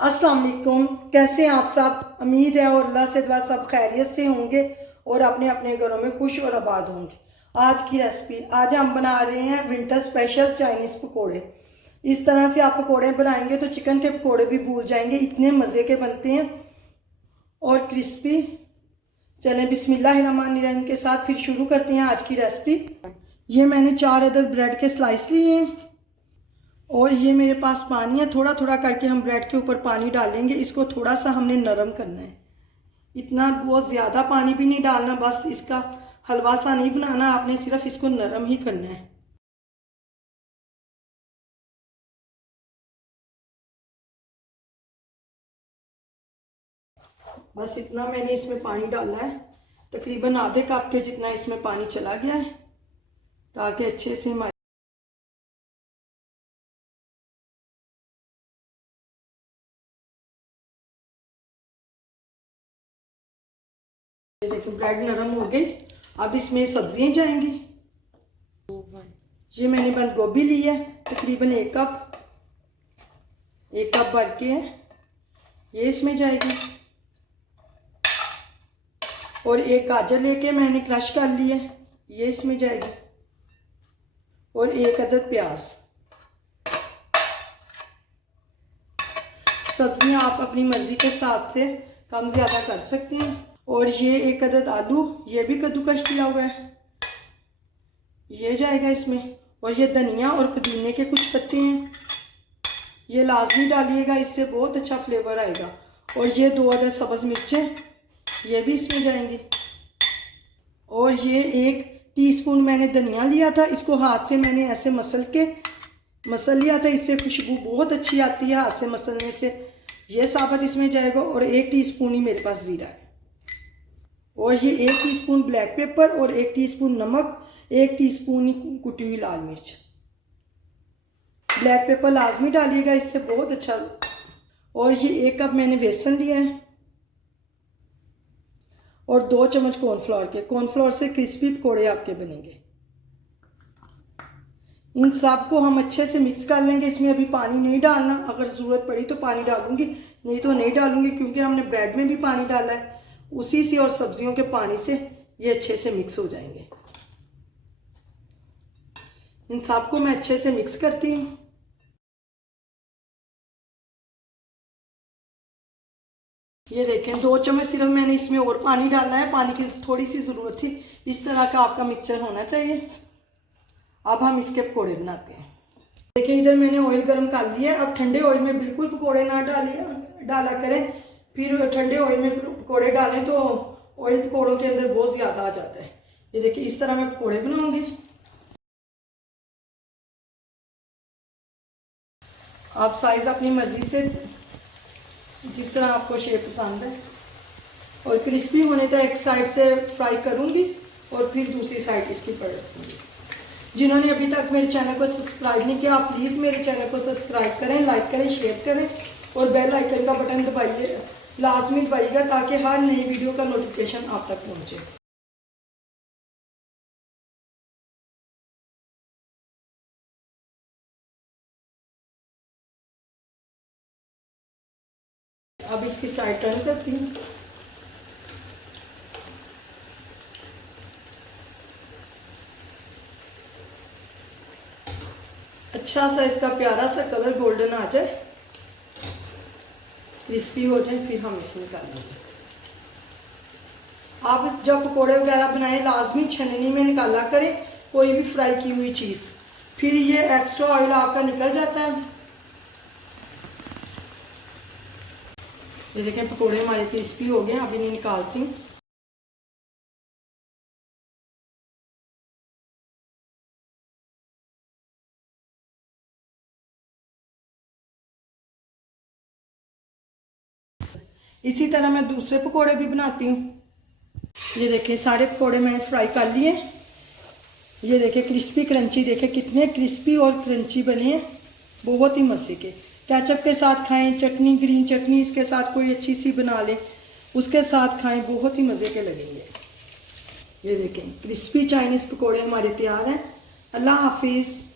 अस्सलाम वालेकुम। कैसे हैं आप सब? उम्मीद है और अल्लाह से दुआ सब खैरियत से होंगे और अपने अपने घरों में खुश और आबाद होंगे। आज की रेसिपी, आज हम बना रहे हैं विंटर स्पेशल चाइनीज़ पकोड़े। इस तरह से आप पकोड़े बनाएंगे तो चिकन के पकोड़े भी भूल जाएंगे, इतने मज़े के बनते हैं और क्रिस्पी। चलें बिस्मिल्लाहिर्रहमानिर्रहीम के साथ फिर शुरू करते हैं आज की रेसिपी। ये मैंने 4 अदद ब्रेड के स्लाइस लिए हैं और ये मेरे पास पानी है। थोड़ा थोड़ा करके हम ब्रेड के ऊपर पानी डालेंगे। इसको थोड़ा सा हमने नरम करना है, इतना बहुत ज़्यादा पानी भी नहीं डालना, बस इसका हलवा सा नहीं बनाना, आपने सिर्फ इसको नरम ही करना है। बस इतना मैंने इसमें पानी डाला है, तकरीबन आधे कप के जितना इसमें पानी चला गया है, ताकि अच्छे से हमारे देखिए ब्रेड नरम हो गई। अब इसमें सब्जियां जाएंगी। ये मैंने बंद गोभी ली है, तकरीबन 1 कप भर के है, ये इसमें जाएगी। और 1 गाजर लेके मैंने क्रश कर ली है, ये इसमें जाएगी। और 1 अदद प्याज। सब्जियां आप अपनी मर्जी के हिसाब से कम ज़्यादा कर सकते हैं। और ये 1 अदद आलू, ये भी कद्दूकश किया हुआ है, ये जाएगा इसमें। और ये धनिया और पुदीने के कुछ पत्ते हैं, ये लाजमी डालिएगा, इससे बहुत अच्छा फ्लेवर आएगा। और ये 2 अदद सब्ज़ मिर्चें, ये भी इसमें जाएंगी। और ये 1 टीस्पून मैंने धनिया लिया था, इसको हाथ से मैंने ऐसे मसल लिया था, इससे खुशबू बहुत अच्छी आती है हाथ से मसलने से। ये साबुत इसमें जाएगा। और 1 टीस्पून ही मेरे पास ज़ीरा है। और ये 1 टीस्पून ब्लैक पेपर और 1 टीस्पून नमक, 1 टीस्पून कुटी हुई लाल मिर्च। ब्लैक पेपर लाजमी डालिएगा, इससे बहुत अच्छा। और ये 1 कप मैंने बेसन लिया है और 2 चम्मच कॉर्नफ्लोर के। कॉर्नफ्लोर से क्रिस्पी पकौड़े आपके बनेंगे। इन सब को हम अच्छे से मिक्स कर लेंगे। इसमें अभी पानी नहीं डालना, अगर ज़रूरत पड़ी तो पानी डालूंगी, नहीं तो नहीं डालूंगी, क्योंकि हमने ब्रेड में भी पानी डाला है, उसी से और सब्जियों के पानी से ये अच्छे से मिक्स हो जाएंगे। इन सब को मैं अच्छे से मिक्स करती हूँ। ये देखें 2 चम्मच सिर्फ मैंने इसमें और पानी डालना है, पानी की थोड़ी सी ज़रूरत थी। इस तरह का आपका मिक्सचर होना चाहिए। अब हम इसके पकोड़े बनाते हैं। देखिए इधर मैंने ऑयल गर्म कर लिया। अब ठंडे ऑयल में बिल्कुल पकोड़े ना डाला करें, फिर ठंडे ऑयल में पकोड़े डालें तो ऑयल पकोड़ों के अंदर बहुत ज़्यादा आ जाता है। ये देखिए इस तरह मैं पकोड़े बनाऊंगी। आप साइज़ अपनी मर्ज़ी से जिस तरह आपको शेप पसंद है। और क्रिस्पी होने तक एक साइड से फ्राई करूंगी और फिर दूसरी साइड इसकी पलटूंगी। जिन्होंने अभी तक मेरे चैनल को सब्सक्राइब नहीं किया, प्लीज़ मेरे चैनल को सब्सक्राइब करें, लाइक करें, शेयर करें और बेल आइकन का बटन दबाइए, लाजमी दबाइएगा, ताकि हर नई वीडियो का नोटिफिकेशन आप तक पहुंचे। अब इसकी साइड टर्न करती हूँ। अच्छा सा इसका प्यारा सा कलर गोल्डन आ जाए, क्रिस्पी हो जाए, फिर हम इसमें निकाल लेंगे। आप जब पकोड़े वगैरह बनाएं लाजमी छन्नी में निकाला करें कोई भी फ्राई की हुई चीज़, फिर ये एक्स्ट्रा ऑयल आपका निकल जाता है। ये देखें पकोड़े हमारे क्रिस्पी हो गए। अब इन्हें निकालती हूँ। इसी तरह मैं दूसरे पकोड़े भी बनाती हूँ। ये देखें सारे पकोड़े मैंने फ्राई कर लिए। ये देखें क्रिस्पी क्रंची, देखें कितने क्रिस्पी और क्रंची बने हैं, बहुत ही मज़े के। केचप के साथ खाएं, चटनी, ग्रीन चटनी इसके साथ कोई अच्छी सी बना लें, उसके साथ खाएं, बहुत ही मज़े के लगेंगे। ये देखें क्रिस्पी चाइनीज़ पकोड़े हमारे तैयार हैं। अल्लाह हाफिज़।